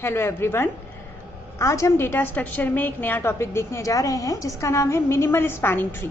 Hello everyone, आज हम data structure में एक नया टॉपिक देखने जा रहे हैं जिसका नाम है मिनिमल स्पैनिंग ट्री।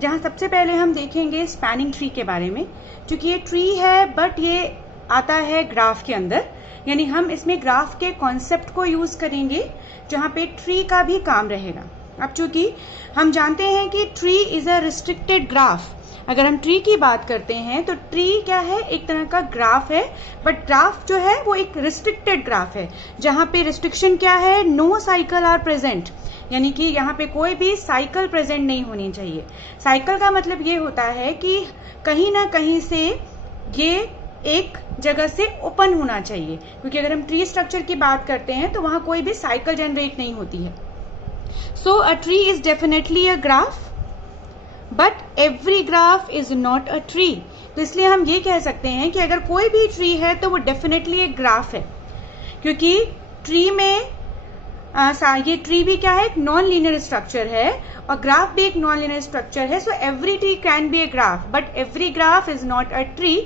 जहां सबसे पहले हम देखेंगे स्पैनिंग ट्री के बारे में, क्योंकि ये ट्री है बट ये आता है ग्राफ के अंदर, यानी हम इसमें ग्राफ के कॉन्सेप्ट को यूज करेंगे जहां पे ट्री का भी काम रहेगा। अब चूंकि हम जानते हैं कि tree is a restricted graph, अगर हम ट्री की बात करते हैं तो ट्री क्या है, एक तरह का ग्राफ है, बट ग्राफ जो है वो एक रिस्ट्रिक्टेड ग्राफ है जहां पे रिस्ट्रिक्शन क्या है, नो साइकिल आर प्रेजेंट, यानी कि यहाँ पे कोई भी साइकिल प्रेजेंट नहीं होनी चाहिए। साइकिल का मतलब ये होता है कि कहीं ना कहीं से ये एक जगह से ओपन होना चाहिए, क्योंकि अगर हम ट्री स्ट्रक्चर की बात करते हैं तो वहां कोई भी साइकिल जनरेट नहीं होती है। So a tree is definitely a graph but every graph is not a tree. तो इसलिए हम ये कह सकते हैं कि अगर कोई भी ट्री है तो वो डेफिनेटली एक ग्राफ है, क्योंकि ट्री में ये ट्री भी क्या है, एक नॉन लीनियर स्ट्रक्चर है और ग्राफ भी एक नॉन लीनियर स्ट्रक्चर है। So every tree can be a graph but every graph is not a tree,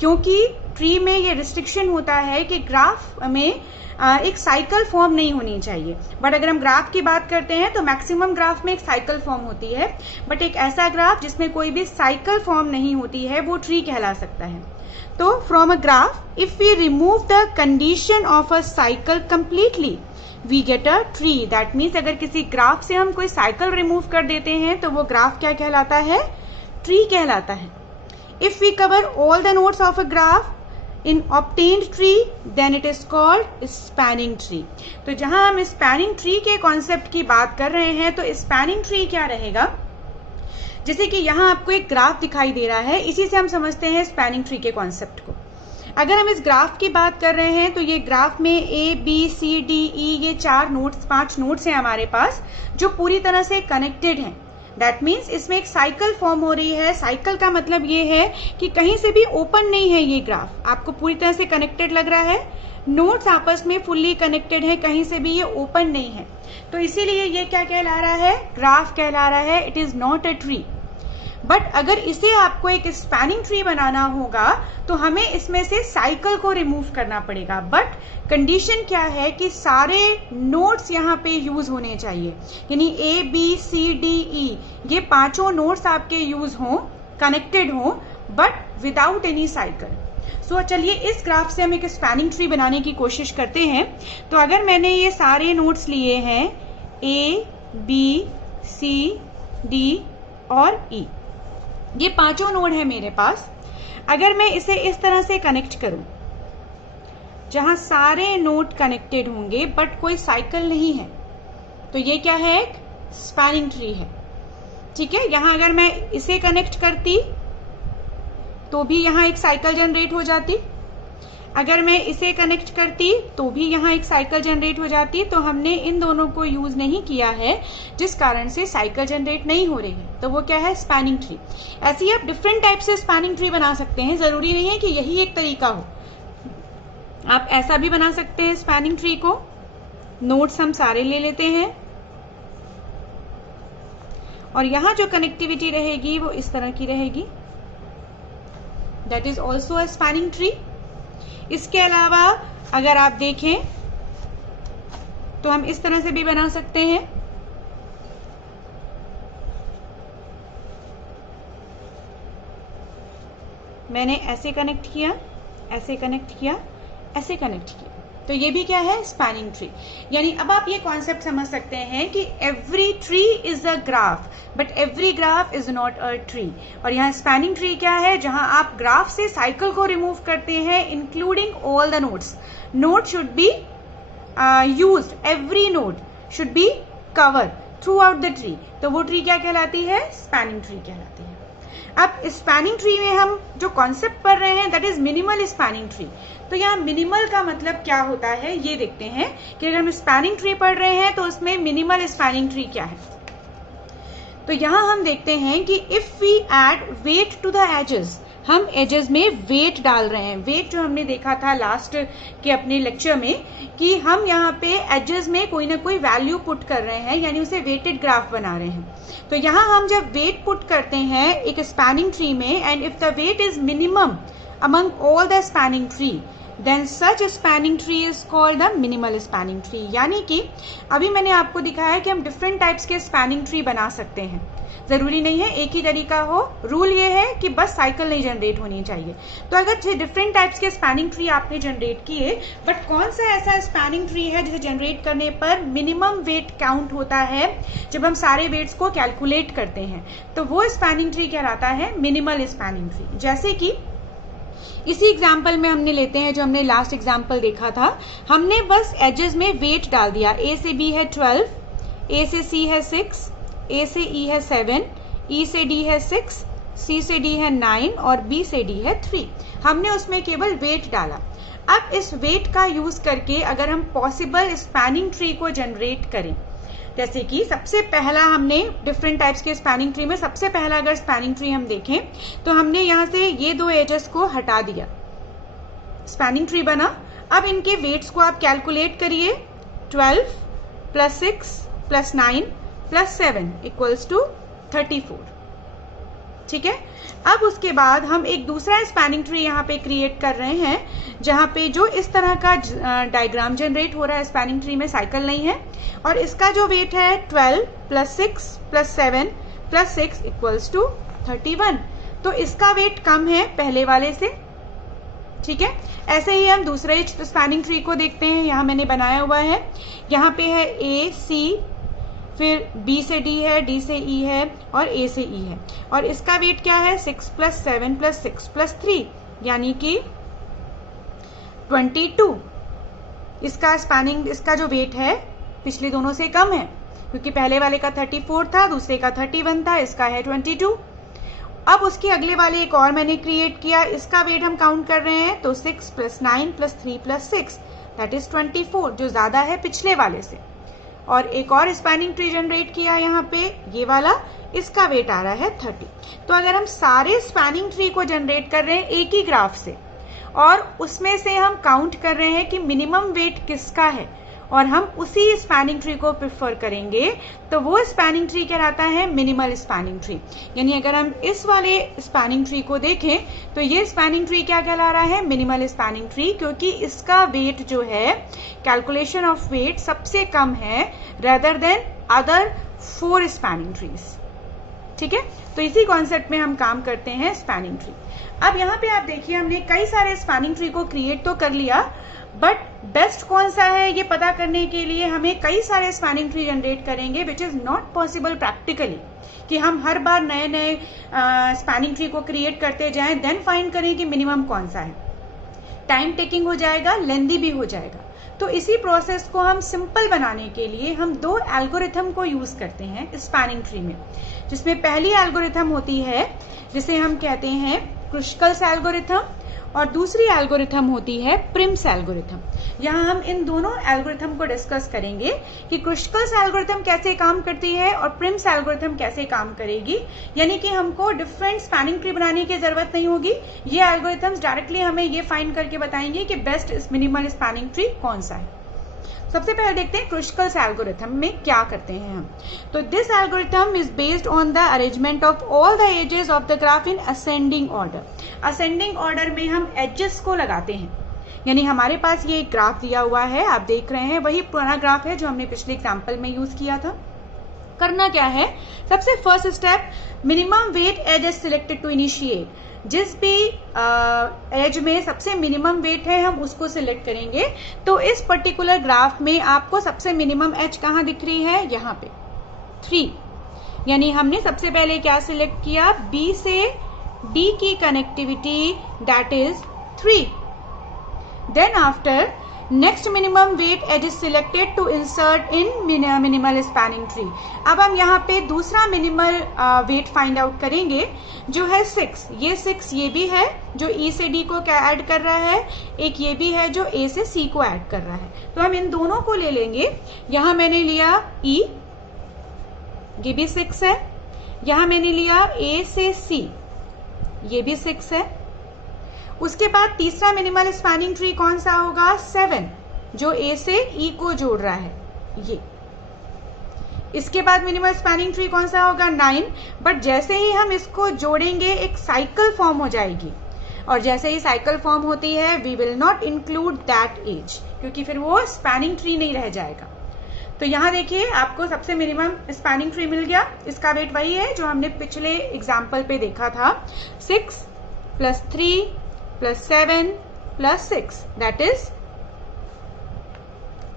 क्योंकि ट्री में ये रिस्ट्रिक्शन होता है कि ग्राफ में एक साइकिल फॉर्म नहीं होनी चाहिए। बट अगर हम ग्राफ की बात करते हैं तो मैक्सिमम ग्राफ में एक साइकिल फॉर्म होती है, बट एक ऐसा ग्राफ जिसमें कोई भी साइकिल फॉर्म नहीं होती है वो ट्री कहला सकता है। तो from a graph if we remove the condition of a cycle completely we get a tree. That means अगर किसी ग्राफ से हम कोई साइकिल रिमूव कर देते हैं तो वो ग्राफ क्या कहलाता है, ट्री कहलाता है। If we cover all the nodes of a graph in obtained tree then it is called spanning tree। तो जहां हम स्पैनिंग ट्री के कॉन्सेप्ट की बात कर रहे हैं तो स्पैनिंग ट्री क्या रहेगा, जैसे कि यहां आपको एक ग्राफ दिखाई दे रहा है, इसी से हम समझते हैं स्पैनिंग ट्री के कॉन्सेप्ट को। अगर हम इस ग्राफ की बात कर रहे हैं तो ये ग्राफ में A B C D E ये 5 नोड्स हैं हमारे पास जो पूरी तरह से कनेक्टेड हैं। दैट मीन्स इसमें एक साइकिल फॉर्म हो रही है। साइकिल का मतलब ये है कि कहीं से भी ओपन नहीं है ये ग्राफ, आपको पूरी तरह से कनेक्टेड लग रहा है, नोड्स आपस में फुल्ली कनेक्टेड है, कहीं से भी ये ओपन नहीं है। तो इसीलिए ये क्या कहला रहा है, ग्राफ कहला रहा है, it is not a tree. But अगर इसे आपको एक स्पैनिंग ट्री बनाना होगा तो हमें इसमें से साइकिल को रिमूव करना पड़ेगा। बट कंडीशन क्या है कि सारे नोड्स यहाँ पे यूज होने चाहिए, यानी A B C D E ये 5 नोड्स आपके यूज हों, कनेक्टेड हों, बट विदाउट एनी साइकिल। सो चलिए इस ग्राफ से हम एक स्पैनिंग ट्री बनाने की कोशिश करते हैं। तो अगर मैंने ये सारे नोड्स लिए हैं ए बी सी डी और ई, ये 5 नोड है मेरे पास। अगर मैं इसे इस तरह से कनेक्ट करूं जहां सारे नोड कनेक्टेड होंगे बट कोई साइकिल नहीं है, तो ये क्या है, एक स्पैनिंग ट्री है। ठीक है, यहां अगर मैं इसे कनेक्ट करती तो भी यहां एक साइकिल जनरेट हो जाती, अगर मैं इसे कनेक्ट करती तो भी यहाँ एक साइकिल जनरेट हो जाती। तो हमने इन दोनों को यूज नहीं किया है जिस कारण से साइकिल जनरेट नहीं हो रही है, तो वो क्या है, स्पैनिंग ट्री। ऐसे ही आप डिफरेंट टाइप से स्पैनिंग ट्री बना सकते हैं, जरूरी नहीं है कि यही एक तरीका हो, आप ऐसा भी बना सकते हैं स्पैनिंग ट्री को। नोड्स हम सारे ले लेते हैं और यहां जो कनेक्टिविटी रहेगी वो इस तरह की रहेगी, that is also a spanning tree. इसके अलावा अगर आप देखें तो हम इस तरह से भी बना सकते हैं। मैंने ऐसे कनेक्ट किया, ऐसे कनेक्ट किया, ऐसे कनेक्ट किया, तो ये भी क्या है, स्पैनिंग ट्री। यानी अब आप ये कॉन्सेप्ट समझ सकते हैं कि every tree is a graph but every graph is not a tree. और यहाँ स्पैनिंग ट्री क्या है, जहां आप ग्राफ से साइकिल को रिमूव करते हैं including all the nodes. Node should be used, every node should be cover through out the tree, तो वो ट्री क्या कहलाती है, स्पैनिंग ट्री कहलाती है। अब स्पैनिंग ट्री में हम जो कॉन्सेप्ट पढ़ रहे हैं that is minimal spanning tree. तो यहाँ मिनिमल का मतलब क्या होता है ये देखते हैं कि अगर हम स्पैनिंग ट्री पढ़ रहे हैं तो उसमें मिनिमल स्पैनिंग ट्री क्या है। तो यहाँ हम देखते हैं कि if we add weight to the edges, हम एजेस में वेट डाल रहे हैं। वेट जो हमने देखा था लास्ट के अपने लेक्चर में कि हम यहाँ पे एजेस में कोई ना कोई वैल्यू पुट कर रहे हैं, यानी उसे वेटेड ग्राफ बना रहे हैं। तो यहाँ हम जब वेट पुट करते हैं एक स्पैनिंग ट्री में, and if the weight is minimum among all the spanning tree then such spanning tree is called the minimal spanning tree. यानी कि अभी मैंने आपको दिखाया कि हम डिफरेंट टाइप्स के स्पैनिंग ट्री बना सकते हैं, जरूरी नहीं है एक ही तरीका हो। रूल ये है कि बस साइकिल नहीं जनरेट होनी चाहिए। तो अगर डिफरेंट टाइप्स के स्पैनिंग ट्री आपने जनरेट किए, बट कौन सा ऐसा स्पैनिंग ट्री है जिसे जनरेट करने पर मिनिमम वेट काउंट होता है जब हम सारे वेट्स को कैलकुलेट करते हैं, तो वो स्पैनिंग ट्री कहलाता है मिनिमल स्पैनिंग ट्री। जैसे कि इसी एग्जाम्पल में हमने लेते हैं जो हमने लास्ट एग्जाम्पल देखा था, हमने बस एजेस में वेट डाल दिया, ए से बी है 12, ए से सी है 6, ए से ई है 7, ई से डी है 6, सी से डी है 9 और बी से डी है 3। हमने उसमें केवल वेट डाला। अब इस वेट का यूज करके अगर हम पॉसिबल स्पैनिंग ट्री को जनरेट करें, जैसे कि सबसे पहला हमने डिफरेंट टाइप्स के स्पैनिंग ट्री में सबसे पहला अगर स्पैनिंग ट्री हम देखें तो हमने यहां से ये 2 एजेस को हटा दिया, स्पैनिंग ट्री बना। अब इनके वेट्स को आप कैलकुलेट करिए, 12 plus 6 plus 9 plus 7 equals to 34। ठीक है। अब उसके बाद हम एक दूसरा स्पैनिंग ट्री यहाँ पे क्रिएट कर रहे हैं जहाँ पे जो इस तरह का डायग्राम जनरेट हो रहा है, स्पैनिंग ट्री में साइकिल नहीं है, और इसका जो वेट है 12 plus 6 plus 7 plus 6 equals to 31। तो इसका वेट कम है पहले वाले से। ठीक है। ऐसे ही हम दूसरे स्पैनिंग ट्री को देखते हैं, यहाँ मैंने बनाया हुआ है, यहाँ पे है ए सी, फिर बी से डी है, डी से ई है और ए से ई है, और इसका वेट क्या है 6 प्लस 7 प्लस 6 प्लस 3 यानी कि 22। इसका जो वेट है पिछले दोनों से कम है, क्योंकि पहले वाले का 34 था, दूसरे का 31 था, इसका है 22। अब उसके अगले वाले एक और मैंने क्रिएट किया, इसका वेट हम काउंट कर रहे हैं तो 6 plus 9 plus 3 plus 6 that is 24, जो ज्यादा है पिछले वाले से। और एक और स्पैनिंग ट्री जनरेट किया यहाँ पे, ये वाला, इसका वेट आ रहा है 30। तो अगर हम सारे स्पैनिंग ट्री को जनरेट कर रहे हैं एक ही ग्राफ से और उसमें से हम काउंट कर रहे हैं कि मिनिमम वेट किसका है और हम उसी स्पैनिंग ट्री को प्रेफर करेंगे, तो वो स्पैनिंग ट्री कहलाता है मिनिमल स्पैनिंग ट्री। यानी अगर हम इस वाले स्पैनिंग ट्री को देखें तो ये स्पैनिंग ट्री क्या कहला रहा है, मिनिमल स्पैनिंग ट्री, क्योंकि इसका वेट जो है, कैलकुलेशन ऑफ वेट सबसे कम है rather than other 4 spanning trees. ठीक है। तो इसी कॉन्सेप्ट में हम काम करते हैं स्पैनिंग ट्री। अब यहाँ पे आप देखिए, हमने कई सारे स्पैनिंग ट्री को क्रिएट तो कर लिया, बट बेस्ट कौन सा है ये पता करने के लिए हमें कई सारे स्पैनिंग ट्री जनरेट करेंगे, which is not possible practically, कि हम हर बार नए नए स्पैनिंग ट्री को क्रिएट करते जाएं, देन फाइंड करें कि मिनिमम कौन सा है। टाइम टेकिंग हो जाएगा, लेंदी भी हो जाएगा। तो इसी प्रोसेस को हम सिंपल बनाने के लिए हम 2 एल्गोरिथम को यूज करते हैं स्पैनिंग ट्री में, जिसमें पहली एल्गोरिथम होती है जिसे हम कहते हैं क्रुशकल्स एल्गोरिथम, और दूसरी एल्गोरिथम होती है प्रिम्स एल्गोरिथम। यहाँ हम इन दोनों एल्गोरिथम को डिस्कस करेंगे कि क्रुशकल्स एल्गोरिथम कैसे काम करती है और प्रिम्स एल्गोरिथम कैसे काम करेगी। यानी कि हमको डिफरेंट स्पैनिंग ट्री बनाने की जरूरत नहीं होगी, ये एल्गोरिथम्स डायरेक्टली हमें ये फाइंड करके बताएंगे कि बेस्ट मिनिमल स्पैनिंग ट्री कौन सा है। सबसे पहले देखते हैं क्रुशकल्स एल्गोरिथम में क्या करते हैं हम। तो this algorithm is based on the arrangement of all the edges of the graph in ascending order. Ascending order में हम एजेस को लगाते हैं, यानी हमारे पास ये एक ग्राफ दिया हुआ है, आप देख रहे हैं वही पुराना ग्राफ है जो हमने पिछले एग्जाम्पल में यूज किया था। करना क्या है, सबसे first step, minimum weight edge is selected to initiate. जिस भी एज में सबसे मिनिमम वेट है हम उसको सिलेक्ट करेंगे। तो इस पर्टिकुलर ग्राफ में आपको सबसे मिनिमम एज कहाँ दिख रही है, यहाँ पे 3। यानी हमने सबसे पहले क्या सिलेक्ट किया, बी से डी की connectivity that is 3। Then after next minimum weight edge is selected to insert in minimal spanning tree. अब हम यहाँ पे दूसरा मिनिमल वेट फाइंड आउट करेंगे जो है 6। ये 6 ये भी है जो ई से डी को ऐड कर रहा है, एक ये भी है जो ए से सी को ऐड कर रहा है। तो हम इन दोनों को ले लेंगे। यहाँ मैंने लिया ई, ये भी 6 है। यहाँ मैंने लिया ए से सी, ये भी 6 है। उसके बाद तीसरा मिनिमल स्पैनिंग ट्री कौन सा होगा, 7, जो ए से ई को जोड़ रहा है ये। इसके बाद मिनिमल स्पैनिंग ट्री कौन सा होगा, 9। बट जैसे ही हम इसको जोड़ेंगे एक साइकिल फॉर्म हो जाएगी। और जैसे ही साइकिल फॉर्म होती है we will not include that edge, क्योंकि फिर वो स्पैनिंग ट्री नहीं रह जाएगा। तो यहाँ देखिए आपको सबसे मिनिमम स्पैनिंग ट्री मिल गया। इसका वेट वही है जो हमने पिछले एग्जाम्पल पे देखा था, 6 + 3 + 7 + 6 that is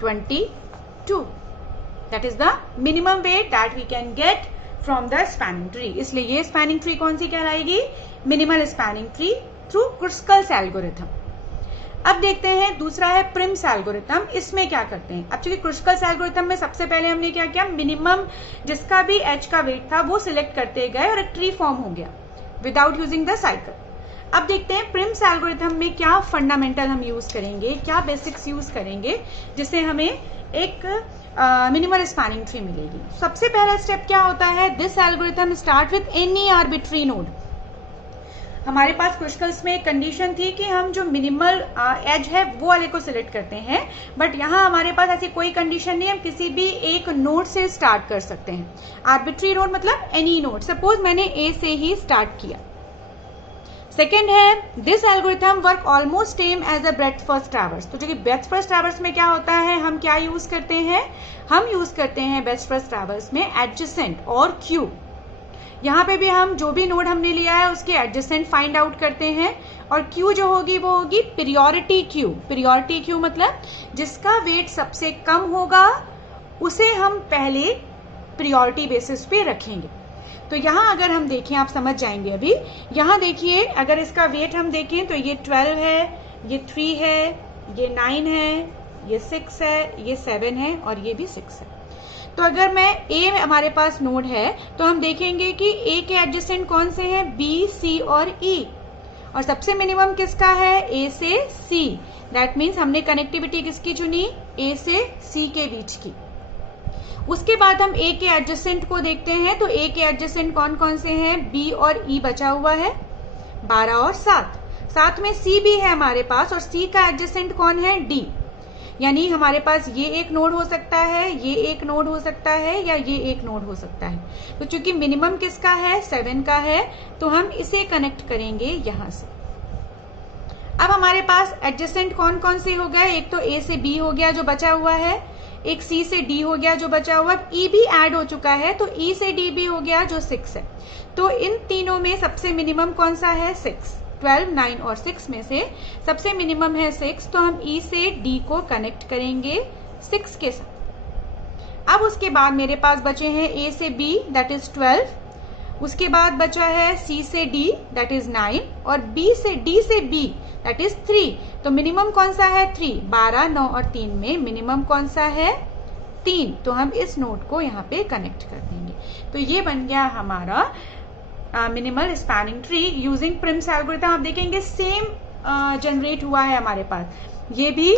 22। That is the minimum weight that we can get from the spanning tree. इसलिए ये स्पैनिंग ट्री कौन सी कहलाएगी? Minimal spanning tree through Kruskal's algorithm. अब देखते हैं दूसरा है प्रिम्स एल्गोरिथम। इसमें क्या करते हैं? अब चूंकि क्रुस्कल्स एल्गोरिथम में सबसे पहले हमने क्या किया, मिनिमम जिसका भी एच का वेट था वो सिलेक्ट करते गए और एक ट्री फॉर्म हो गया विदाउट यूजिंग द साइकिल। अब देखते हैं प्रिम्स एल्गोरिथम में क्या फंडामेंटल हम यूज करेंगे, क्या बेसिक्स यूज करेंगे जिससे हमें एक मिनिमल स्पैनिंग ट्री मिलेगी। सबसे पहला स्टेप क्या होता है? This algorithm start with any arbitrary node. हमारे पास क्रुस्कल्स में एक कंडीशन थी कि हम जो मिनिमल एज है वो वाले को सिलेक्ट करते हैं, बट यहाँ हमारे पास ऐसी कोई कंडीशन नहीं, हम किसी भी एक नोड से स्टार्ट कर सकते हैं। आर्बिट्री नोड मतलब एनी नोड। सपोज मैंने ए से ही स्टार्ट किया। सेकेंड है this algorithm work almost same as a breadth first traverse. तो जो कि ब्रेड्थ फर्स्ट ट्रैवर्स में क्या होता है, हम क्या यूज करते हैं? हम यूज करते हैं ब्रेड्थ फर्स्ट ट्रैवर्स में एडजेसेंट और क्यू। यहाँ पे भी हम जो भी नोड हमने लिया है उसके एडजेसेंट फाइंड आउट करते हैं, और क्यू जो होगी वो होगी प्रियोरिटी क्यू। प्रियोरिटी क्यू मतलब जिसका वेट सबसे कम होगा उसे हम पहले प्रियोरिटी बेसिस पे रखेंगे। तो यहाँ अगर हम देखें, आप समझ जाएंगे अभी। यहाँ देखिए अगर इसका वेट हम देखें तो ये 12 है, ये 3 है, ये 9 है, ये 6 है, ये 7 है और ये भी 6 है। तो अगर मैं ए में हमारे पास नोड है तो हम देखेंगे कि ए के एडजेसेंट कौन से हैं? बी, सी और ई। और सबसे मिनिमम किसका है? ए से सी। दैट मीन्स हमने कनेक्टिविटी किसकी चुनी? ए से सी के बीच की। उसके बाद हम ए के एडजेसेंट को देखते हैं। तो ए के एडजेसेंट कौन कौन से हैं? बी और ई बचा हुआ है, 12 और 7। साथ में सी भी है हमारे पास, और सी का एडजेसेंट कौन है? डी। यानी हमारे पास ये एक नोड हो सकता है, ये एक नोड हो सकता है, या ये एक नोड हो सकता है। तो चूंकि मिनिमम किसका है? 7 का है, तो हम इसे कनेक्ट करेंगे यहां से। अब हमारे पास एडजेसेंट कौन कौन से हो गए? एक तो ए से बी हो गया जो बचा हुआ है, एक सी से डी हो गया जो बचा हुआ, ई भी ऐड हो चुका है तो ई से डी भी हो गया जो 6 है। तो इन तीनों में सबसे मिनिमम कौन सा है? 6। 12, 9 और 6 में से सबसे मिनिमम है 6, तो हम ई से डी को कनेक्ट करेंगे 6 के साथ। अब उसके बाद मेरे पास बचे हैं ए से बी दैट इज 12, उसके बाद बचा है सी से डी दैट इज 9 और बी से डी से बी दैट इज 3। तो मिनिमम कौन सा है? 3। 12, 9 और 3 में मिनिमम कौन सा है? 3। तो हम इस नोड को यहाँ पे कनेक्ट कर देंगे। तो ये बन गया हमारा minimal spanning tree using Prim's algorithm. आप देखेंगे सेम जनरेट हुआ है हमारे पास, ये भी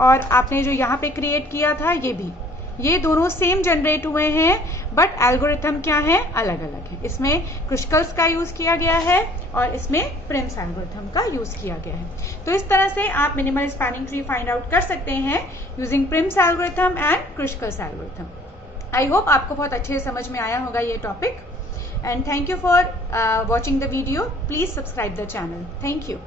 और आपने जो यहाँ पे क्रिएट किया था ये भी, ये दोनों सेम जनरेट हुए हैं, बट एल्गोरिथम क्या है? अलग अलग है। इसमें क्रुस्कल्स का यूज किया गया है और इसमें प्रिम्स एल्गोरिथम का यूज किया गया है। तो इस तरह से आप minimal spanning tree find out कर सकते हैं using Prim's algorithm and Kruskal's algorithm. I hope आपको बहुत अच्छे समझ में आया होगा ये topic, and thank you for watching the video. Please subscribe the channel. Thank you.